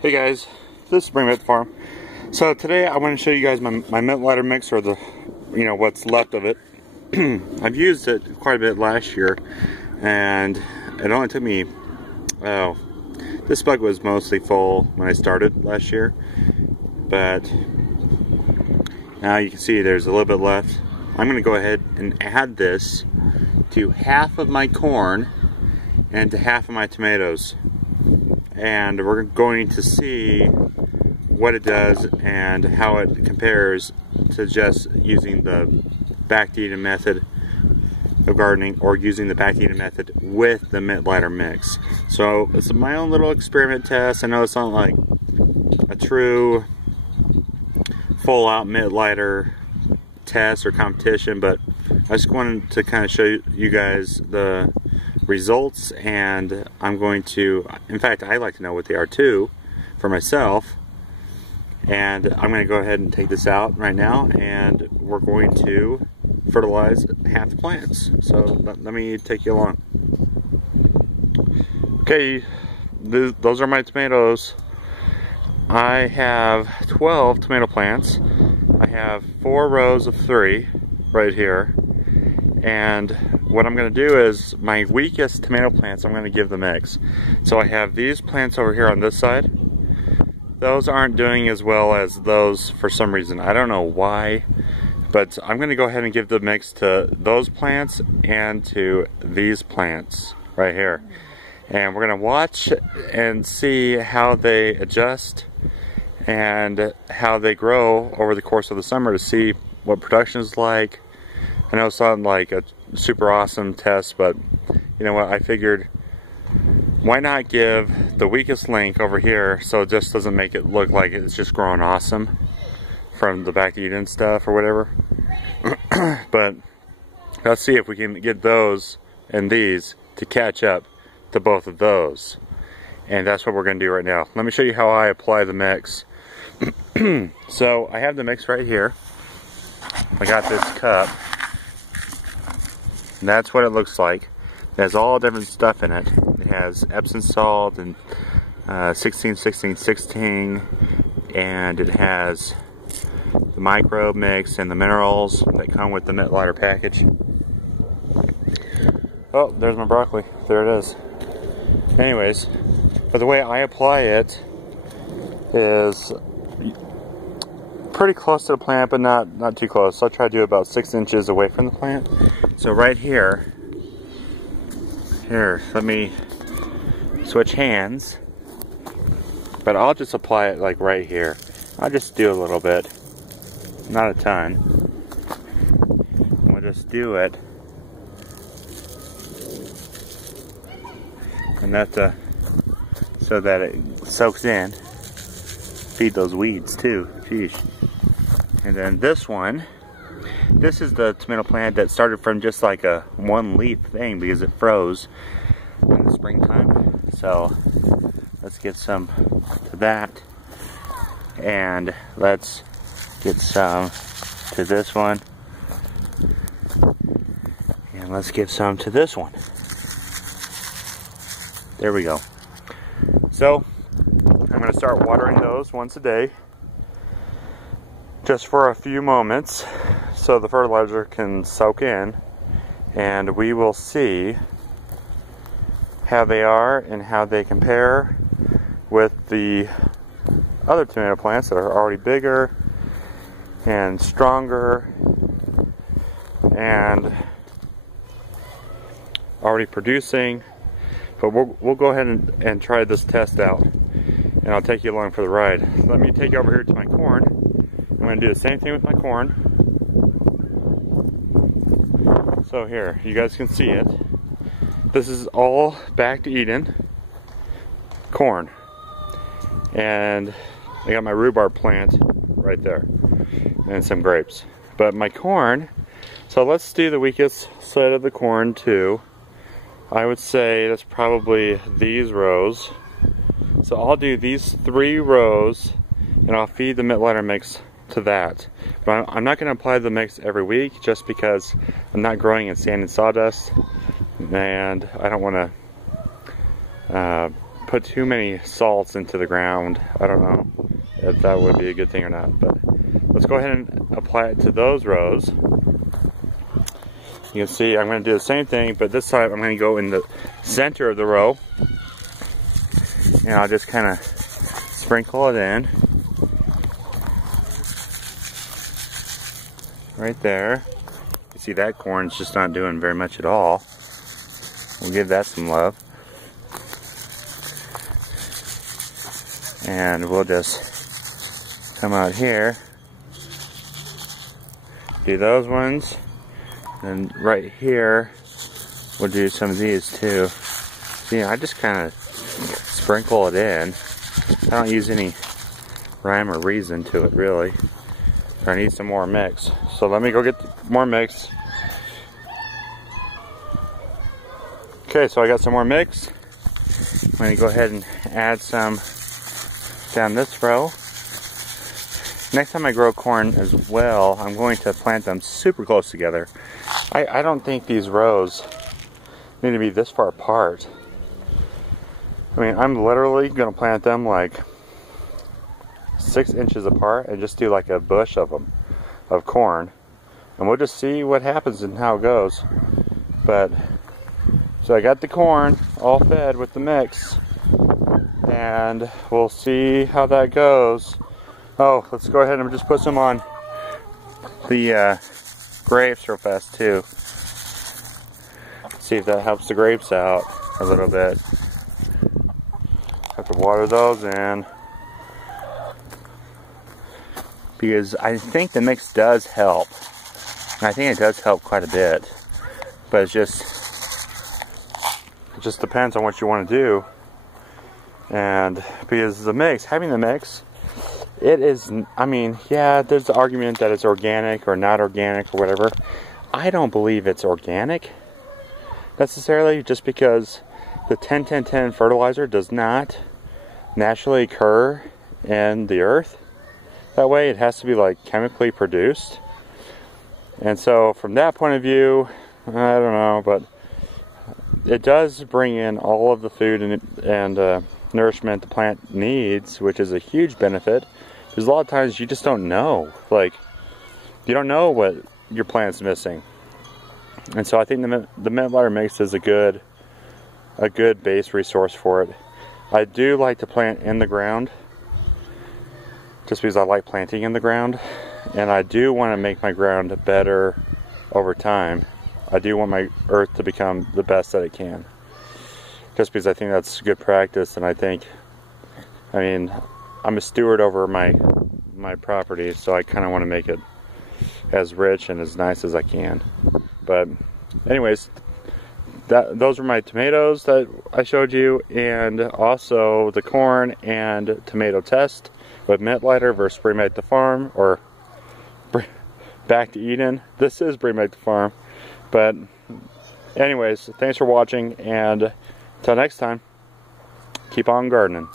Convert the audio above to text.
Hey guys, this is Mittleider Farm. So today I want to show you guys my Mittleider mix, or the, what's left of it. I've used it quite a bit last year, and it only took me, this bug was mostly full when I started last year, but now you can see there's a little bit left. I'm going to go ahead and add this to half of my corn and to half of my tomatoes. And we're going to see what it does and how it compares to just using the back-to-Eden method of gardening, or using the back-to-Eden method with the Mittleider mix. So it's my own little experiment test. I know it's not like a true full-out Mittleider test or competition, but I just wanted to kind of show you guys the results, and I'm going to, in fact, I like to know what they are too for myself, and I'm going to go ahead and take this out right now, and we're going to fertilize half the plants. So let me take you along. Okay, those are my tomatoes. I have 12 tomato plants. I have 4 rows of 3 right here, and what I'm going to do is my weakest tomato plants I'm going to give the mix. So I have these plants over here on this side. Those aren't doing as well as those for some reason. I don't know why, but I'm going to go ahead and give the mix to those plants and to these plants right here. And we're going to watch and see how they adjust and how they grow over the course of the summer to see what production is like. I know it's not like a super awesome test, but you know what, I figured why not give the weakest link over here so it just doesn't make it look like it's just growing awesome from the back-to-Eden stuff or whatever. But let's see if we can get those and these to catch up to both of those, and that's what we're going to do right now. Let me show you how I apply the mix. So I have the mix right here. I got this cup. And that's what it looks like. It has all different stuff in it. It has Epsom salt and 16, 16, 16, and it has the microbe mix and the minerals that come with the Mittleider package. Oh, there's my broccoli. There it is. Anyways, but the way I apply it is pretty close to the plant, but not too close. So I try to do about 6 inches away from the plant. So right here, let me switch hands, but I'll just apply it like right here. I'll just do a little bit, not a ton. We'll just do it, and that's so that it soaks in. Feed those weeds too, sheesh. And then this one, this is the tomato plant that started from just like a 1 leaf thing because it froze in the springtime. So let's get some to that, and let's get some to this one, and let's get some to this one. There we go. So I'm going to start watering those once a day, just for a few moments, so the fertilizer can soak in, and we will see how they are and how they compare with the other tomato plants that are already bigger and stronger and already producing. But we'll go ahead and try this test out, and I'll take you along for the ride. Let me take you over here to my corn. I'm going to do the same thing with my corn. So here, you guys can see it. This is all back-to-Eden corn. And I got my rhubarb plant right there, and some grapes. But my corn, so let's do the weakest side of the corn too. I would say that's probably these rows. So I'll do these 3 rows, and I'll feed the Mittleider mix to that. But I'm not going to apply the mix every week, just because I'm not growing in sand and sawdust, and I don't want to put too many salts into the ground. I don't know if that would be a good thing or not, but let's go ahead and apply it to those rows. You can see I'm going to do the same thing, but this time I'm going to go in the center of the row, and I'll just kind of sprinkle it in right there. You see that corn's just not doing very much at all. We'll give that some love. And we'll just come out here, do those ones, and right here we'll do some of these too. See, I just kind of sprinkle it in. I don't use any rhyme or reason to it really. I need some more mix, so let me go get more mix. Okay, so I got some more mix. I'm going to go ahead and add some down this row. Next time I grow corn as well, I'm going to plant them super close together. I don't think these rows need to be this far apart. I mean, I'm literally going to plant them like 6 inches apart and just do like a bush of them, of corn. And we'll just see what happens and how it goes. But, so I got the corn all fed with the mix. And we'll see how that goes. Oh, let's go ahead and just put some on the grapes real fast too. See if that helps the grapes out a little bit. Have to water those in, because I think the mix does help. I think it does help quite a bit, but it just depends on what you want to do. And because the mix, having the mix, it is, I mean, yeah, there's the argument that it's organic or not organic or whatever. I don't believe it's organic necessarily, just because the 10-10-10 fertilizer does not naturally occur in the earth that way. It has to be like chemically produced. And so from that point of view, I don't know, but it does bring in all of the food and nourishment the plant needs, which is a huge benefit. Because a lot of times you just don't know, like, you don't know what your plant's missing. And so I think the Mittleider mix is a good base resource for it. I do like to plant in the ground, just because I like planting in the ground, and I do want to make my ground better over time. I do want my earth to become the best that it can, just because I think that's good practice. And I think, I mean, I'm a steward over my property, so I kind of want to make it as rich and as nice as I can. But anyways, those were my tomatoes that I showed you, and also the corn and tomato test with Mittleider versus Bring Back the Farm, or Back to Eden. This is Bring Back the Farm. But anyways, thanks for watching, and until next time, keep on gardening.